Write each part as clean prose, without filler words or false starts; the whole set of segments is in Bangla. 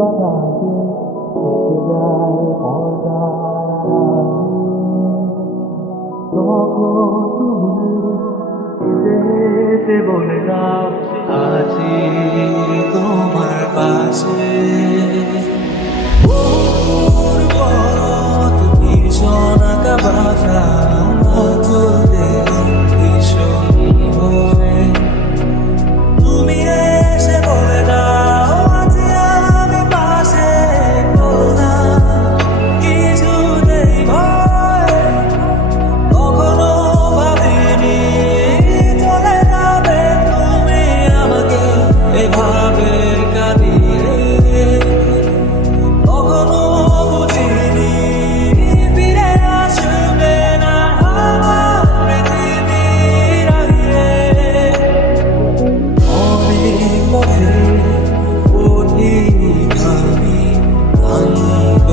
বাতাসে থেকে যায় পর্দার আড়ালে। তখন তুমি এসে এসে বলে দাও আছি তোমার পাশে। ওর পথ ভীষণ আঁকা বাঁকা চলতে ভীষণ ভোরে। তুমি এসে বলে দাও আছি আমি পাশে, না কিছুতেই ভয় কখনো ভাবিনি চলে যাবে তুমি আমাকে এভাবে কাঁদিয়ে। কখনো বুঝিনি ফিরে আসবে না আমার পৃথিবীর আগে। অনেক পথে পথিক আমি ক্লান্ত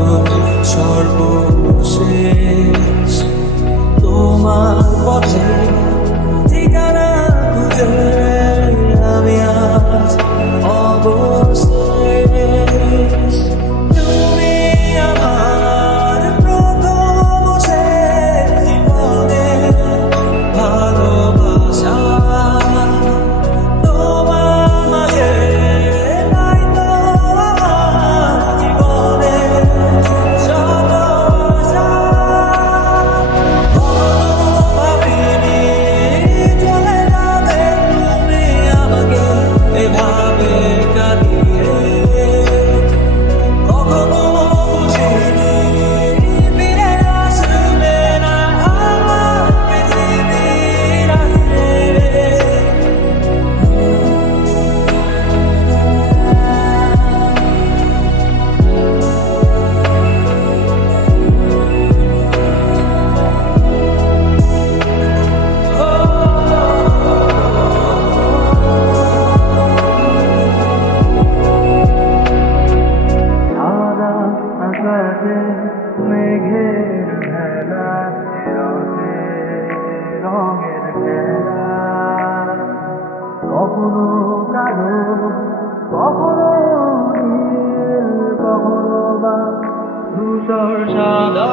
সর্বশেষ তোমার পথে ঠিকানা খুঁজে আমি আজ অবশেষ। তুমি আমার প্রথম শেষ জীবনের ভালোবাসা। তোমার মাঝে নাই তো আমার জীবনে শত আশা। কখনো ভাবিনি চলে যাবে তুমি আমাকে এভাবে কাঁদিয়ে। কখনো বুঝিনি ফিরে আসবে না আমার পৃথিবীর আগে। সাদা আকাশে মেঘের ভেলা রঙে রঙের খেলা। কখনো কালো কখনো নীল কখনো বা ধূসর সাদা।